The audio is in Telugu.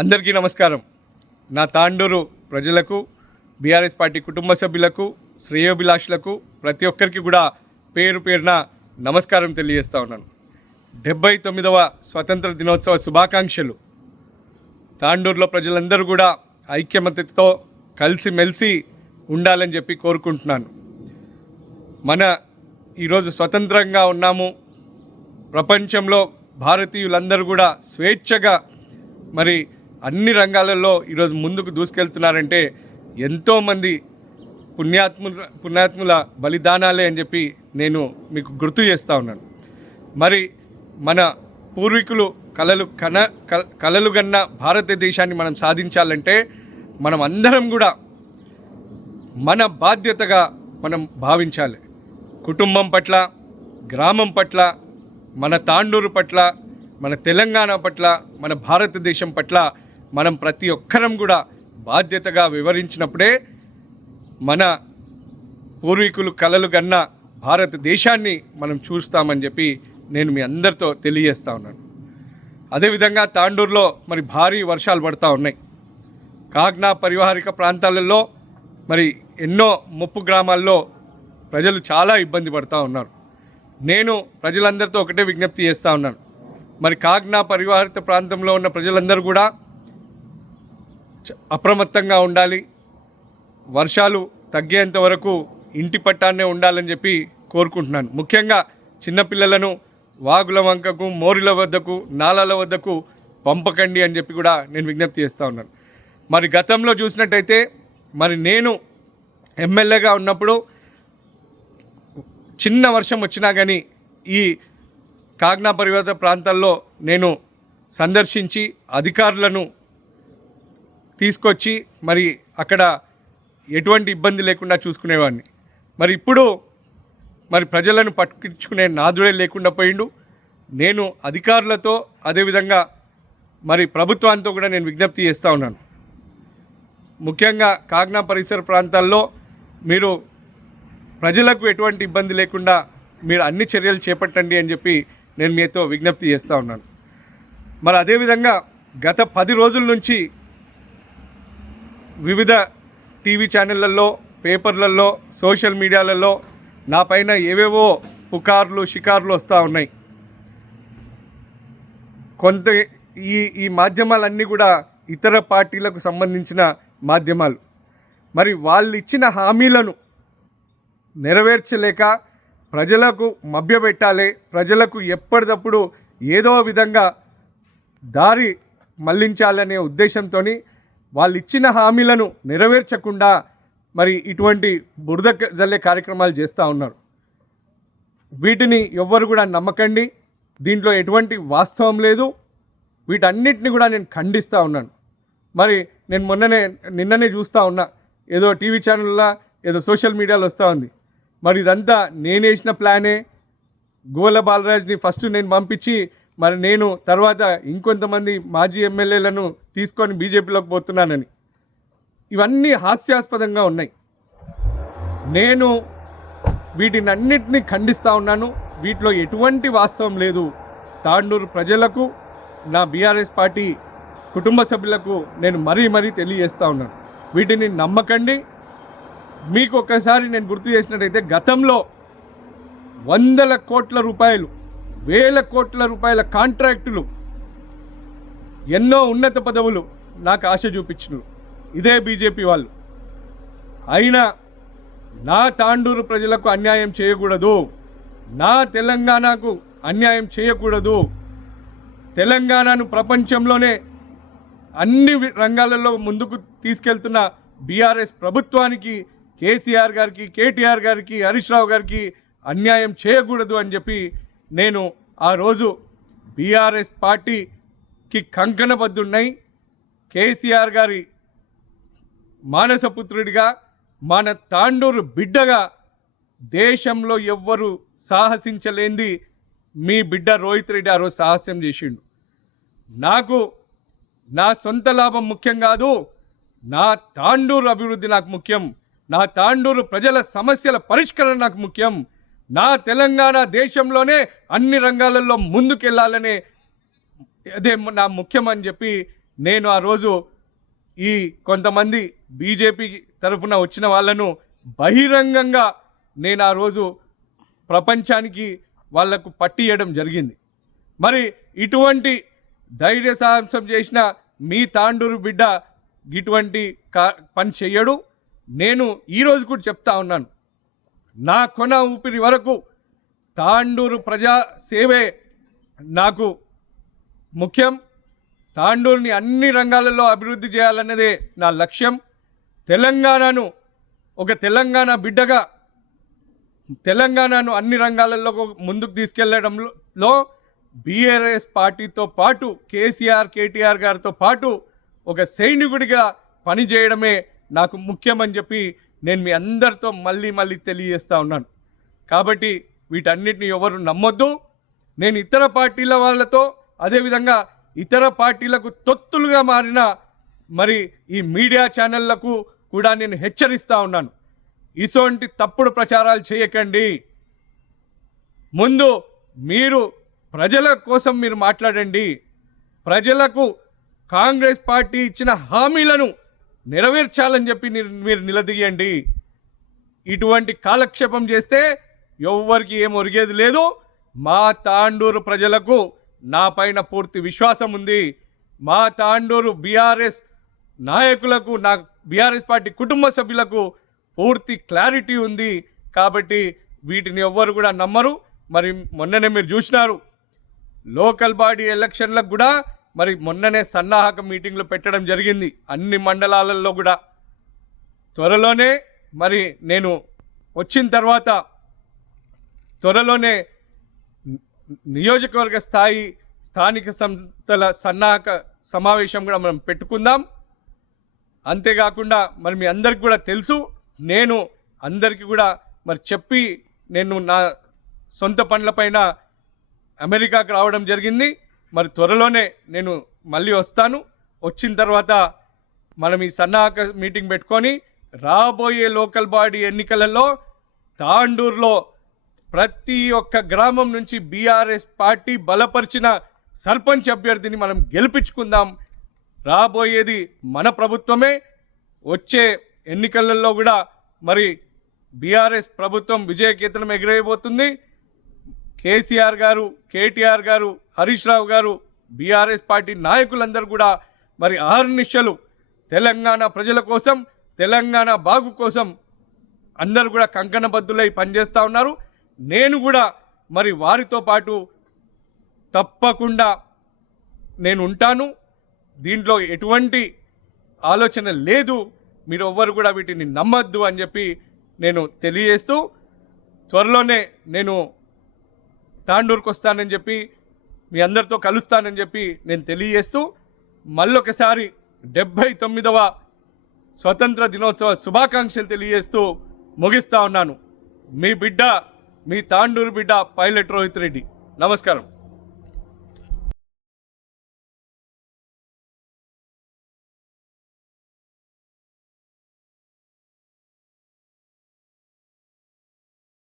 అందరికీ నమస్కారం. నా తాండూరు ప్రజలకు, బీఆర్ఎస్ పార్టీ కుటుంబ సభ్యులకు, శ్రేయోభిలాషులకు ప్రతి ఒక్కరికి కూడా పేరు పేరున నమస్కారం తెలియజేస్తూ ఉన్నాను. 79వ స్వతంత్ర దినోత్సవ శుభాకాంక్షలు. తాండూరులో ప్రజలందరూ కూడా ఐక్యమత్యతో కలిసిమెలిసి ఉండాలని చెప్పి కోరుకుంటున్నాను. మన ఈరోజు స్వతంత్రంగా ఉన్నాము. ప్రపంచంలో భారతీయులందరూ కూడా స్వేచ్ఛగా మరి అన్ని రంగాలలో ఈరోజు ముందుకు దూసుకెళ్తున్నారంటే ఎంతోమంది పుణ్యాత్ముల బలిదానాలే అని చెప్పి నేను మీకు గుర్తు చేస్తూ ఉన్నాను. మరి మన పూర్వీకులు కలలు కన్న భారతదేశాన్ని మనం సాధించాలంటే మనం అందరం కూడా మన బాధ్యతగా మనం భావించాలి. కుటుంబం పట్ల, గ్రామం పట్ల, మన తాండూరు పట్ల, మన తెలంగాణ పట్ల, మన భారతదేశం పట్ల మనం ప్రతి ఒక్కరం కూడా బాధ్యతగా వివరించినప్పుడే మన పూర్వీకులు కలలు కన్న భారతదేశాన్ని మనం చూస్తామని చెప్పి నేను మీ అందరితో తెలియజేస్తూ ఉన్నాను. అదేవిధంగా తాండూరులో మరి భారీ వర్షాలు పడుతూ ఉన్నాయి. కాగ్నా పరివాహక ప్రాంతాలలో మరి ఎన్నో ముప్పు గ్రామాల్లో ప్రజలు చాలా ఇబ్బంది పడుతూ ఉన్నారు. నేను ప్రజలందరితో ఒకటే విజ్ఞప్తి చేస్తూ ఉన్నాను. మరి కాగ్నా పరివాహక ప్రాంతంలో ఉన్న ప్రజలందరూ కూడా అప్రమత్తంగా ఉండాలి. వర్షాలు తగ్గేంత వరకు ఇంటి పట్టాన్నే ఉండాలని చెప్పి కోరుకుంటున్నాను. ముఖ్యంగా చిన్నపిల్లలను వాగుల వంకకు, మోరుల వద్దకు, నాలాల వద్దకు పంపకండి అని చెప్పి కూడా నేను విజ్ఞప్తి చేస్తూ ఉన్నాను. మరి గతంలో చూసినట్టయితే మరి నేను ఎమ్మెల్యేగా ఉన్నప్పుడు చిన్న వర్షం వచ్చినా కానీ ఈ కాగ్నా పరివాహక ప్రాంతాల్లో నేను సందర్శించి అధికారులను తీసుకొచ్చి మరి అక్కడ ఎటువంటి ఇబ్బంది లేకుండా చూసుకునేవాడిని. మరి ఇప్పుడు మరి ప్రజలను పట్టించుకునే నాదుడే లేకుండా పోయిండు. నేను అధికారులతో అదేవిధంగా మరి ప్రభుత్వాంతో కూడా నేను విజ్ఞప్తి చేస్తూ ఉన్నాను. ముఖ్యంగా కాగ్నా పరిసర ప్రాంతాల్లో మీరు ప్రజలకు ఎటువంటి ఇబ్బంది లేకుండా మీరు అన్ని చర్యలు చేపట్టండి అని చెప్పి నేను మీతో విజ్ఞప్తి చేస్తూ ఉన్నాను. మరి అదేవిధంగా గత 10 రోజుల నుంచి వివిధ టీవీ ఛానళ్ళల్లో, పేపర్లలో, సోషల్ మీడియాలలో నా పైన ఏవేవో పుకార్లు, షికార్లు వస్తూ ఉన్నాయి. కొంత ఈ మాధ్యమాలన్నీ కూడా ఇతర పార్టీలకు సంబంధించిన మాధ్యమాలు. మరి వాళ్ళు ఇచ్చిన హామీలను నెరవేర్చలేక ప్రజలకు మభ్యపెట్టాలి, ప్రజలకు ఎప్పటికప్పుడు ఏదో విధంగా దారి మళ్లించాలనే ఉద్దేశంతో వాళ్ళు ఇచ్చిన హామీలను నెరవేర్చకుండా మరి ఇటువంటి బురద జల్లే కార్యక్రమాలు చేస్తూ ఉన్నారు. వీటిని ఎవ్వరు కూడా నమ్మకండి. దీంట్లో ఎటువంటి వాస్తవం లేదు. వీటన్నిటిని కూడా నేను ఖండిస్తూ ఉన్నాను. మరి నేను నిన్ననే చూస్తూ ఉన్నా, ఏదో టీవీ ఛానల్లో ఏదో సోషల్ మీడియాలో వస్తూ ఉంది. మరి ఇదంతా నేనేసిన ప్లానే. గోల బాలరాజ్ని ఫస్ట్ నేను పంపించి మరి నేను తర్వాత ఇంకొంతమంది మాజీ ఎమ్మెల్యేలను తీసుకొని బీజేపీలోకి పోతున్నానని. ఇవన్నీ హాస్యాస్పదంగా ఉన్నాయి. నేను వీటిని అన్నిటినీ ఖండిస్తూ ఉన్నాను. వీటిలో ఎటువంటి వాస్తవం లేదు. తాండూరు ప్రజలకు, నా బీఆర్ఎస్ పార్టీ కుటుంబ సభ్యులకు నేను మరీ తెలియజేస్తూ ఉన్నాను. వీటిని నమ్మకండి. మీకు ఒక్కసారి నేను గుర్తు చేసినట్టయితే గతంలో 100 కోట్ల రూపాయలు, 1000 కోట్ల రూపాయల కాంట్రాక్టులు, ఎన్నో ఉన్నత పదవులు నాకు ఆశ చూపించినారు ఇదే బీజేపీ వాళ్ళు. అయినా నా తాండూరు ప్రజలకు అన్యాయం చేయకూడదు, నా తెలంగాణకు అన్యాయం చేయకూడదు. తెలంగాణను ప్రపంచంలోనే అన్ని రంగాలలో ముందుకు తీసుకెళ్తున్న బీఆర్ఎస్ ప్రభుత్వానికి, కేసీఆర్ గారికి, కేటీఆర్ గారికి, హరీష్ రావు గారికి అన్యాయం చేయకూడదు అని చెప్పి నేను ఆ రోజు బీఆర్ఎస్ పార్టీకి కంకణబద్ధున్నై కేసీఆర్ గారి మానసపుత్రుడిగా, మన తాండూరు బిడ్డగా దేశంలో ఎవ్వరు సాహసించలేంది మీ బిడ్డ రోహిత్ రెడ్డి ఆ రోజు సాహసం చేసిండు. నాకు నా సొంత లాభం ముఖ్యం కాదు, నా తాండూరు అభివృద్ధి నాకు ముఖ్యం, నా తాండూరు ప్రజల సమస్యల పరిష్కరణ నాకు ముఖ్యం, నా తెలంగాణ దేశంలోనే అన్ని రంగాలలో ముందుకెళ్లాలనే అదే నా ముఖ్యం అని చెప్పి నేను ఆ రోజు ఈ కొంతమంది బీజేపీ తరఫున వచ్చిన వాళ్ళను బహిరంగంగా నేను ఆ రోజు ప్రపంచానికి వాళ్లకు పట్టియడం జరిగింది. మరి ఇటువంటి ధైర్య సాహసం చేసిన మీ తాండూరు బిడ్డ ఇటువంటి పని చెయ్యడు. నేను ఈరోజు కూడా చెప్తా ఉన్నాను, నా కొన ఊపిరి వరకు తాండూరు ప్రజా సేవే నాకు ముఖ్యం. తాండూరుని అన్ని రంగాలలో అభివృద్ధి చేయాలన్నదే నా లక్ష్యం. తెలంగాణను ఒక తెలంగాణ బిడ్డగా తెలంగాణను అన్ని రంగాలలో ముందుకు తీసుకెళ్లడంలో బీఆర్ఎస్ పార్టీతో పాటు కేటీఆర్ గారితో పాటు ఒక సైనికుడిగా పనిచేయడమే నాకు ముఖ్యమని చెప్పి నేను మీ అందరితో మళ్ళీ తెలియజేస్తూ ఉన్నాను. కాబట్టి వీటన్నిటిని ఎవరు నమ్మొద్దు. నేను ఇతర పార్టీల వాళ్ళతో అదేవిధంగా ఇతర పార్టీలకు తొత్తులుగా మారిన మరి ఈ మీడియా ఛానళ్లకు కూడా నేను హెచ్చరిస్తూ ఉన్నాను, ఇటువంటి తప్పుడు ప్రచారాలు చేయకండి. ముందు మీరు ప్రజల కోసం మీరు మాట్లాడండి. ప్రజలకు కాంగ్రెస్ పార్టీ ఇచ్చిన హామీలను నెరవేర్చాలని చెప్పి మీరు నిలదీయండి. ఇటువంటి కాలక్షేపం చేస్తే ఎవ్వరికి ఏం ఒరిగేది లేదు. మా తాండూరు ప్రజలకు నా పైన పూర్తి విశ్వాసం ఉంది. మా తాండూరు బీఆర్ఎస్ నాయకులకు, నా బీఆర్ఎస్ పార్టీ కుటుంబ సభ్యులకు పూర్తి క్లారిటీ ఉంది. కాబట్టి వీటిని ఎవ్వరు కూడా నమ్మరు. మరి మొన్ననే మీరు చూసినారు, లోకల్ బాడీ ఎలక్షన్లకు కూడా మరి మొన్ననే సన్నాహక మీటింగ్లు పెట్టడం జరిగింది అన్ని మండలాలలో కూడా. త్వరలోనే మరి నేను వచ్చిన తర్వాత త్వరలోనే నియోజకవర్గ స్థాయి స్థానిక సంస్థల సన్నాహక సమావేశం కూడా మనం పెట్టుకుందాం. అంతేకాకుండా మరి మీ అందరికి కూడా తెలుసు, నేను అందరికీ కూడా మరి చెప్పి నేను నా సొంత పనులపైన అమెరికాకు రావడం జరిగింది. మరి త్వరలోనే నేను మళ్ళీ వస్తాను. వచ్చిన తర్వాత మనం ఈ సన్నాహక మీటింగ్ పెట్టుకొని రాబోయే లోకల్ బాడీ ఎన్నికలలో తాండూరులో ప్రతి ఒక్క గ్రామం నుంచి బీఆర్ఎస్ పార్టీ బలపరిచిన సర్పంచ్ అభ్యర్థిని మనం గెలిపించుకుందాం. రాబోయేది మన ప్రభుత్వమే. వచ్చే ఎన్నికలలో కూడా మరి బీఆర్ఎస్ ప్రభుత్వం విజయకేతనం ఎగిరేయబోతుంది. కేసీఆర్ గారు, కేటీఆర్ గారు, హరీష్ రావు గారు, బీఆర్ఎస్ పార్టీ నాయకులందరూ కూడా మరి అహర్నిశలు తెలంగాణ ప్రజల కోసం, తెలంగాణ బాగు కోసం అందరూ కూడా కంకణబద్దులై పనిచేస్తూ ఉన్నారు. నేను కూడా మరి వారితో పాటు తప్పకుండా నేను ఉంటాను. దీంట్లో ఎటువంటి ఆలోచన లేదు. మీరు ఎవ్వరు కూడా వీటిని నమ్మద్దు అని చెప్పి నేను తెలియజేస్తూ, త్వరలోనే నేను తాండూరుకు వస్తానని చెప్పి మీ అందరితో కలుస్తానని చెప్పి నేను తెలియజేస్తూ, మళ్ళొకసారి 79వ స్వతంత్ర దినోత్సవ శుభాకాంక్షలు తెలియజేస్తూ ముగిస్తా ఉన్నాను. మీ బిడ్డ, మీ తాండూరు బిడ్డ పైలట్ రోహిత్ రెడ్డి. నమస్కారం.